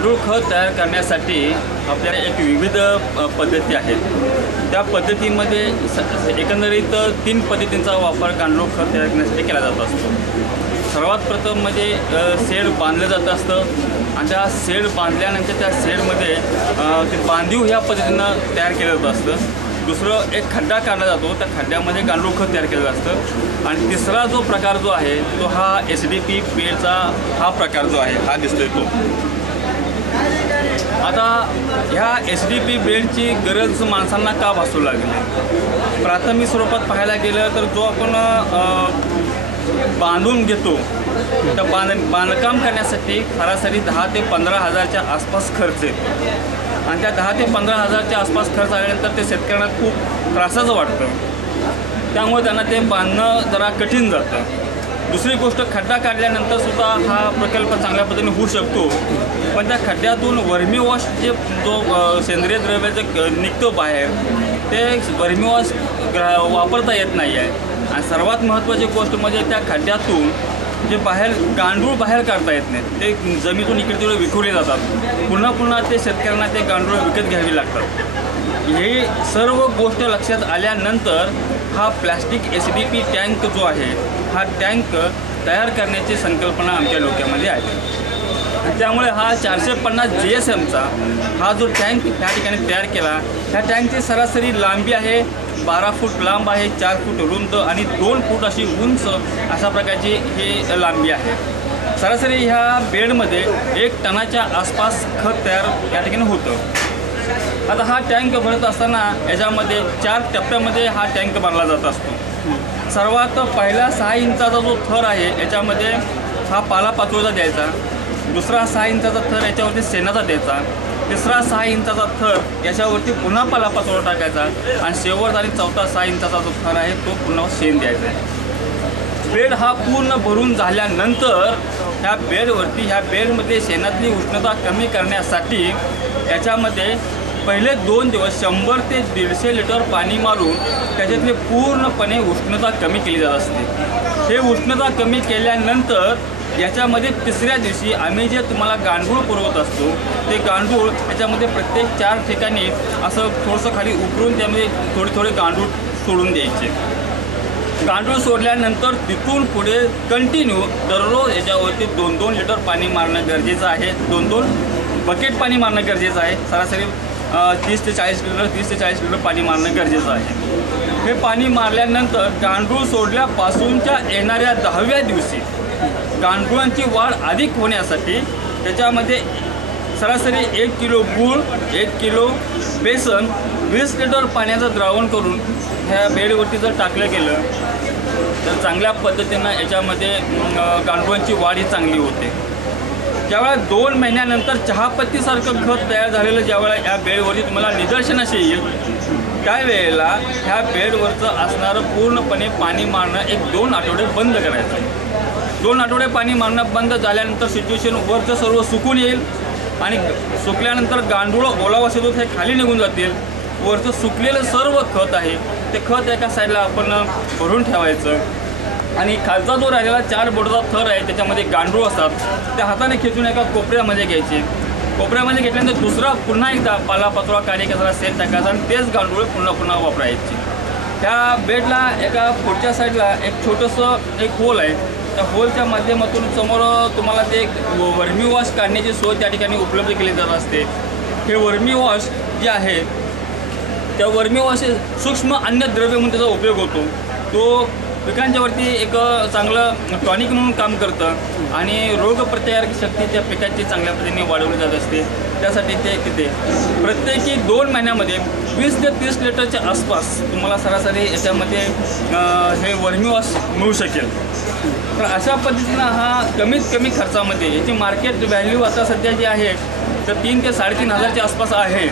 गांडूळ खत तयार करण्यासाठी आपल्याला एक विविध पद्धती आहेत। त्या पद्धतीमध्ये एकंदरीत 3 पद्धतींचा वापर गांडूळ खत तयार करण्यासाठी केला जात असतो। सर्वात प्रथम म्हणजे शेड बांधलं जात असतं आणि त्या शेड बांधल्यानंतर त्या शेडमध्ये ते बांधीव ह्या पद्धतीनं तयार केलं जात असतं। दुसरं एक खड्डा काढला जातो, त्या खड्ड्यामध्ये गांडूळ खत तयार केलं असतं। आणि तिसरा जो प्रकार जो आहे तो हा SDP बेडचा हा प्रकार जो आहे हा दिसतोय तो। आता ह्या SDP बेडची गरज माणसांना का भासू लागली? प्राथमिक स्वरूपात पाहायला गेलं तर जो आपण बांधून घेतो तर बांधकाम करण्यासाठी सरासरी 10 ते 15 हजारच्या आसपास खर्च येतो आणि त्या 10 ते 15 हजारच्या आसपास खर्च आल्यानंतर ते शेतकऱ्यांना खूप त्रासाचं वाटतं, त्यामुळे त्यांना ते बांधणं जरा कठीण जातं। दुसरी गोष्ट, खड्डा काढल्यानंतर सुद्धा हा प्रकल्प चांगल्या पद्धतीने होऊ शकतो, पण त्या खड्ड्यातून वर्मी वॉश जो सेंद्रिय द्रव्य जे निघतो बाहेर ते वर्मी वॉश वापरता येत नाही आहे। आणि सर्वात महत्त्वाची गोष्ट म्हणजे त्या खड्ड्यातून जे गांडूळ बाहेर काढता येत नाही, ते जमिनीतून इकडे तिकडे विखुरले जातात, पुन्हा ते शेतकऱ्यांना ते गांडूळ विकत घ्यावी लागतात। हे सर्व गोष्ट लक्षात आल्यानंतर हा प्लॅस्टिक SDP टँक जो आहे हा टँक तयार करण्याची संकल्पना आमच्या डोक्यामध्ये आहे। त्यामुळे हा 450 GSMचा हा जो टँक त्या ठिकाणी तयार केला, ह्या टँकची सरासरी लांबी आहे 12 फूट लांब आहे, 4 फूट रुंद आणि 2 फूट अशी उंच अशा प्रकारची ही लांबी आहे। सरासरी ह्या बेडमध्ये 1 टनाच्या आसपास खत तयार या ठिकाणी होतं। आता हा टँक भरत असताना याच्यामध्ये 4 टप्प्यामध्ये हा टँक भरला जात असतो। सर्वात पहिला 6 इंचाचा जो थर आहे याच्यामध्ये हा पालापाचोळा द्यायचा, दुसरा 6 इंचाचा थर याच्यावरती शेणाचा द्यायचा, तिसरा 6 इंचाचा थर याच्यावरती पुन्हा पालापाचोळा टाकायचा आणि शेवट आणि चौथा 6 इंचाचा जो थर आहे तो पुन्हा शेण द्यायचा आहे। बेड हा पूर्ण भरून झाल्यानंतर ह्या बेडमध्ये शेणातली उष्णता कमी करण्यासाठी याच्यामध्ये पहिले 2 दिवस 100 ते 150 लिटर पाणी मारून त्याच्यातली पूर्णपणे उष्णता कमी केली जात असते। हे उष्णता कमी केल्यानंतर याच्यामध्ये 3ऱ्या दिवशी आम्ही जे तुम्हाला गांडूळ पुरवत असतो ते गांडूळ याच्यामध्ये प्रत्येक 4 ठिकाणी असं थोडंसं खाली उकरून त्यामध्ये थोडे गांडूळ सोडून द्यायचे। गांडूळ सोडल्यानंतर तिथून पुढे कंटिन्यू दररोज याच्यावरती 2-2 लिटर पाणी मारणं गरजेचं आहे, 2-2 बकेट पाणी मारणं गरजेचं आहे। सरासरी 30 ते 40 लिटर पाणी मारणं गरजेचं आहे। हे पाणी मारल्यानंतर गांडूळ सोडल्यापासूनच्या येणाऱ्या 10व्या दिवशी गांडुळांची वाढ अधिक होण्यासाठी त्याच्यामध्ये सरासरी 1 किलो गूळ, 1 किलो बेसन, 20 लिटर पाण्याचं द्रावण करून ह्या बेडवरती जर टाकलं गेलं तर चांगल्या पद्धतीनं याच्यामध्ये गांडुळांची वाढ ही चांगली होते। ज्यावेळेला 2 महिन्यानंतर चहापत्तीसारखं खत तयार झालेलं ज्यावेळेला या बेडवरती तुम्हाला निदर्शनास येईल त्यावेळेला ह्या बेडवरचं असणारं पूर्णपणे पाणी मारणं 1-2 आठवडे बंद करायचं। 2 आठवडे पाणी मारणं बंद झाल्यानंतर सिच्युएशन वरचं सर्व सुकून येईल आणि सुकल्यानंतर गांडूळ ओलावा असतो हे खाली निघून जातील। वरचं सुकलेलं सर्व खत आहे ते खत एका साईडला आपण भरून ठेवायचं आणि खालचा जो राहिलेला 4 बोटाचा थर आहे त्याच्यामध्ये गांडूळ असतात त्या हाताने खेचून एका कोपऱ्यामध्ये घ्यायचे। कोपऱ्यामध्ये घेतल्यानंतर दुसरा पुन्हा एकदा पालापाचोळा काढी कचरा सेट टाकायचा आणि तेच गांडूळ पुन्हा वापरायचे। त्या बेडला एका पुढच्या साईडला एक छोटंसं एक होल आहे, त्या होलच्या माध्यमातून समोर तुम्हाला ते वर्मी वॉश काढण्याची सोय त्या ठिकाणी उपलब्ध केली जात असते। हे वर्मी वॉश जे आहे त्या वर्मी वॉश सूक्ष्म अन्नद्रव्य म्हणून त्याचा उपयोग होतो। तो पिकांच्यावरती एक चांगलं टॉनिक म्हणून काम करतं आणि रोगप्रतिकारक शक्ती त्या पिकांची चांगल्या पद्धतीने वाढवली जात असते। त्यासाठी ते किती प्रत्येकी 2 महिन्यामध्ये 20 ते 30 लिटरच्या आसपास तुम्हाला सरासरी याच्यामध्ये हे वर्मी वॉश मिळू शकेल। तर अशा पद्धतीनं हा कमीत कमी खर्चामध्ये याची मार्केट व्हॅल्यू आता सध्या जी आहे तर 3 ते 3.5 हजारच्या आसपास आहे,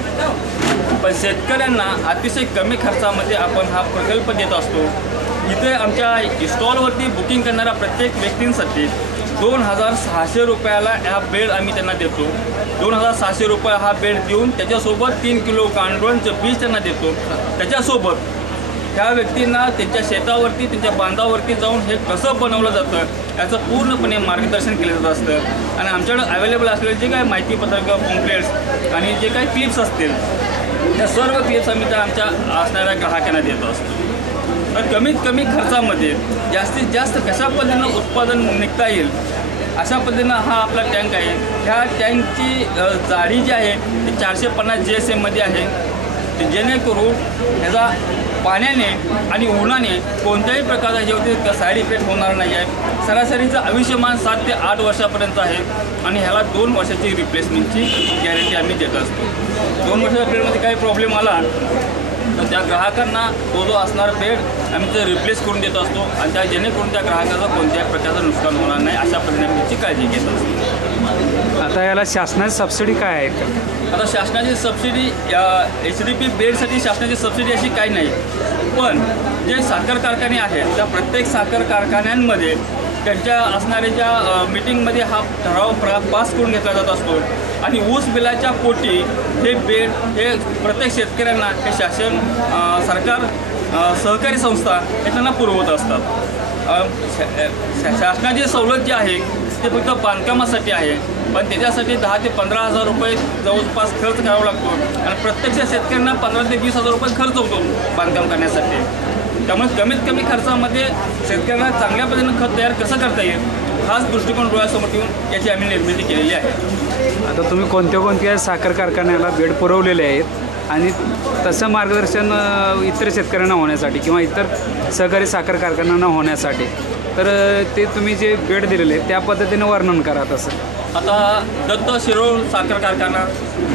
पण शेतकऱ्यांना अतिशय कमी खर्चामध्ये आपण हा प्रकल्प देत असतो। इथे आमच्या स्टॉलवरती बुकिंग करणाऱ्या प्रत्येक व्यक्तींसाठी 2600 रुपयाला हा बेड आम्ही त्यांना देतो। 2600 रुपये हा बेड देऊन त्याच्यासोबत 3 किलो गांडुळांचं बीज त्यांना देतो। त्याच्यासोबत ह्या व्यक्तींना त्यांच्या शेतावरती त्यांच्या बांधावरती जाऊन हे कसं बनवलं जातं याचं पूर्णपणे मार्गदर्शन केलं जात असतं. आणि आमच्याकडे अवेलेबल असलेले जे काही माहितीपत्रक किंवा पॉम्पलेट्स आणि जे काही क्लिप्स असतील त्या सर्व क्लिप्स आम्ही त्या आमच्या असणाऱ्या ग्राहकांना देत असतो. तर कमीत कमी खर्चामध्ये जास्तीत जास्त कशा पद्धतीनं उत्पादन निघता येईल अशा पद्धतीनं हा आपला टँक आहे. ह्या टँकची जाडी जी आहे ती 450 GSM आहे, जेणेकरून ह्याचा पाण्याने आणि उन्हाने कोणत्याही प्रकारचा ह्याच्यावरती साईड इफेक्ट होणार नाही आहे. सरासरीचं आयुष्यमान 7 ते 8 वर्षापर्यंत आहे आणि ह्याला 2 वर्षाची रिप्लेसमेंटची गॅरंटी आम्ही देत असतो. 2 वर्षाच्या पिरियडमध्ये काही प्रॉब्लेम आला तर त्या ग्राहकांना तो जो असणारा बेड आम्ही ते रिप्लेस करून देत असतो आणि त्या जेणेकरून त्या ग्राहकाचं कोणत्याही प्रकारचं नुकसान होणार नाही अशा पद्धतीने आम्ही त्याची काळजी घेत असतो. आता याला शासनाची सबसिडी काय आहे का? आता शासनाची सबसिडी HDP बेडसाठी शासनाची सबसिडी अशी काही नाही, पण जे साखर कारखाने आहेत त्या प्रत्येक साखर कारखान्यांमध्ये त्यांच्या असणाऱ्या ज्या मीटिंगमध्ये हा ठराव पास करून घेतला जात असतो आणि ऊस बिलाच्या पोटी हे बेड हे प्रत्येक शेतकऱ्यांना हे शासन सरकार सहकारी संस्था हे त्यांना पुरवत असतात. शासनाची सवलत जी आहे ते फक्त बांधकामासाठी आहे, पण त्याच्यासाठी 10 ते 15 हजार रुपये जवळपास खर्च करावा लागतो आणि प्रत्यक्ष शेतकऱ्यांना 15 ते 20 हजार रुपये खर्च होतो बांधकाम करण्यासाठी. त्यामुळे कमीत कमी खर्चामध्ये शेतकऱ्यांना चांगल्या पद्धतीनं खत तयार कसं करता येईल हाच दृष्टिकोन डोळ्यासमोर ठेवून याची आम्ही निर्मिती केलेली आहे. आता तुम्ही कोणत्या साखर कारखान्याला बेड पुरवलेले आहेत आणि तसं मार्गदर्शन इतर शेतकऱ्यांना होण्यासाठी किंवा इतर सहकारी साखर कारखान्यांना होण्यासाठी तर ते तुम्ही जे बेड दिलेले आहेत त्या पद्धतीनं वर्णन करा तसं. आता दत्त शिरोळ साखर कारखाना,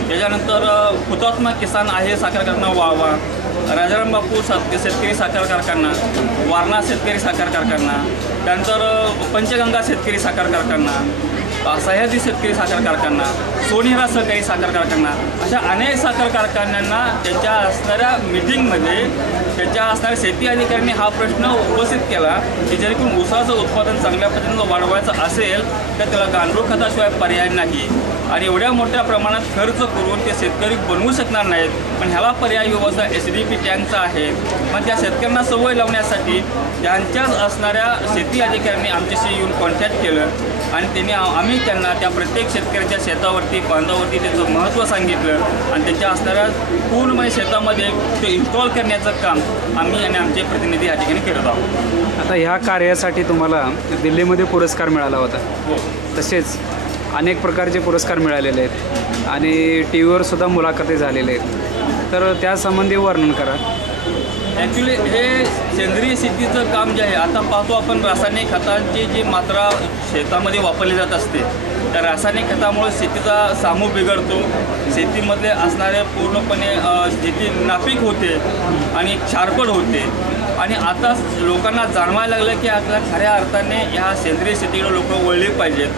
त्याच्यानंतर हुतात्मा किसान आहे साखर कारखाना वावा, राजाराम बापू शेतकरी साखर कारखाना, वारणा शेतकरी साखर कारखाना, त्यानंतर पंचगंगा शेतकरी साखर कारखाना, सह्याद्री शेतकरी साखर कारखाना, सोनेरा सहकारी साखर कारखाना, अशा अनेक साखर कारखान्यांना त्यांच्या असणाऱ्या मीटिंगमध्ये त्यांच्या असणाऱ्या शेती अधिकाऱ्यांनी हा प्रश्न उपस्थित केला की जेणेकरून ऊसाचं उत्पादन चांगल्या पद्धतीनं वाढवायचं असेल तर त्याला गांडूळ खताशिवाय पर्याय नाही आणि एवढ्या मोठ्या प्रमाणात खर्च करून ते शेतकरी बनवू शकणार नाहीत, पण ह्याला पर्याय व्यवस्था HDP टँकचा आहे. पण त्या शेतकऱ्यांना सवय लावण्यासाठी त्यांच्याच असणाऱ्या शेती अधिकाऱ्यांनी आमच्याशी येऊन कॉन्टॅक्ट केलं आणि त्यांनी आम्ही त्यांना त्या प्रत्येक शेतकऱ्याच्या शेतावरती बांधावरती त्याचं महत्त्व सांगितलं आणि त्यांच्या असणाऱ्या पूर्णपणे शेतामध्ये ते इन्स्टॉल करण्याचं काम आम्ही आणि आमचे प्रतिनिधी या ठिकाणी करत आहोत. आता ह्या कार्यासाठी तुम्हाला दिल्लीमध्ये पुरस्कार मिळाला होता, हो. तसेच अनेक प्रकारचे पुरस्कार मिळालेले आहेत आणि टी व्हीवर सुद्धा मुलाखती झालेल्या आहेत, तर त्यासंबंधी वर्णन करा. ॲक्च्युली हे सेंद्रिय शेतीचं काम जे आहे, आता पाहतो आपण रासायनिक खतांची जी मात्रा शेतामध्ये वापरली जात असते त्या रासायनिक खतामुळे शेतीचा सामू बिघडतो, शेतीमधले असणारे पूर्णपणे शेती नापीक होते आणि क्षारपड होते आणि आता लोकांना जाणवायला लागलं की आता खऱ्या अर्थाने ह्या सेंद्रिय शेतीकडे लोक वळली पाहिजेत.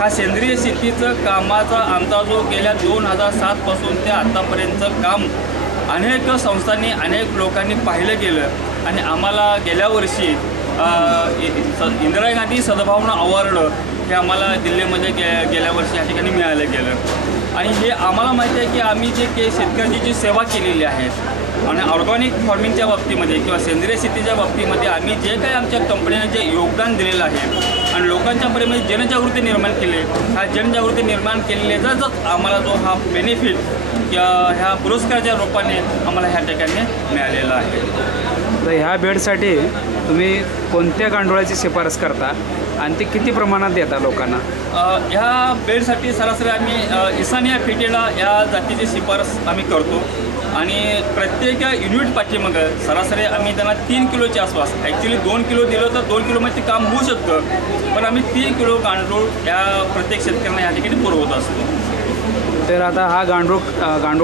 हा सेंद्रिय शेतीचं कामाचा आमचा जो गेल्या 2007पासून ते आत्तापर्यंतचं काम अनेक संस्थांनी अनेक लोकांनी पाहिलं गेलं आणि आम्हाला गेल्या वर्षी इंदिरा गांधी सद्भावना अवॉर्ड हे आम्हाला दिल्लीमध्ये गेल्या वर्षी या ठिकाणी मिळालं गेलं आणि हे आम्हाला माहिती आहे की आम्ही जे शेतकऱ्यांची जी सेवा केलेली आहे आणि ऑर्गॅनिक फार्मिंगच्या बाबतीमध्ये किंवा सेंद्रिय शेतीच्या बाबतीमध्ये आम्ही जे काही आमच्या कंपनीने जे योगदान दिलेलं आहे आणि लोकांच्यापर्यंत जनजागृती निर्माण केली, ह्या जनजागृती निर्माण केलेल्याचाच आम्हाला जो हा बेनिफिट ह्या पुरस्काराच्या रूपाने आम्हाला ह्या ठिकाणी मिळालेला आहे. तर ह्या बेडसाठी तुम्ही कोणत्या गांडुळाची शिफारस करता आणि ते किती प्रमाणात देता लोकांना? ह्या बेडसाठी सरासरी आम्ही इसानिया फिटेडा या जातीची शिफारस आम्ही करतो आणि प्रत्येक युनिट पाठीमागं सरासरी आम्ही त्यांना 3 किलोच्या आसपास, ॲक्च्युली 2 किलो दिलं तर 2 किलोमध्ये ते काम होऊ शकतं, पण आम्ही 3 किलो गांडूळ या प्रत्येक शेतकऱ्यांना या ठिकाणी पुरवत असतो. तर आता हा गांडूळ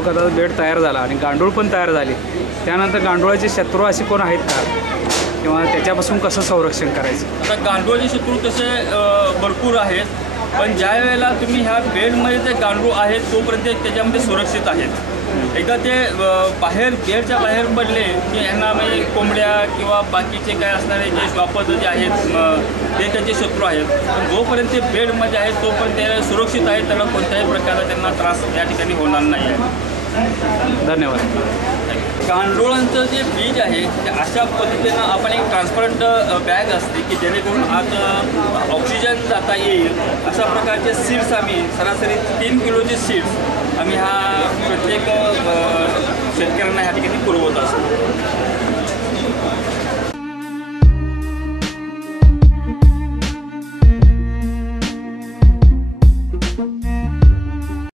खताचा बेड तयार झाला आणि गांडूळ पण तयार झाली, त्यानंतर गांडुळाचे शत्रू असे कोण आहेत का किंवा त्याच्यापासून कसं संरक्षण करायचं? आता गांडुळाचे शत्रू तसे भरपूर आहेत, पण ज्या वेळेला तुम्ही ह्या बेडमध्ये जे गांडूळ आहेत तोपर्यंत त्याच्यामध्ये सुरक्षित आहेत. एकदा ते बेडच्या बाहेर पडले की यांना म्हणजे कोंबड्या किंवा बाकीचे काय असणारे जे श्वापद जे आहेत ते त्यांचे शत्रू आहेत, पण जोपर्यंत ते बेडमध्ये आहेत तोपर्यंत ते सुरक्षित आहेत, त्यांना कोणत्याही प्रकारचा त्यांना त्रास या ठिकाणी होणार नाही आहे. धन्यवाद. गांडुळांचं जे बीज आहे ते अशा पद्धतीनं आपण एक ट्रान्सपरंट बॅग असते की जेणेकरून आत ऑक्सिजन जाता येईल अशा प्रकारचे सीड्स आम्ही सरासरी 3 किलोचे सीड्स आम्ही हा प्रत्येक शेतकऱ्यांना ह्या ठिकाणी पुरवत असतो.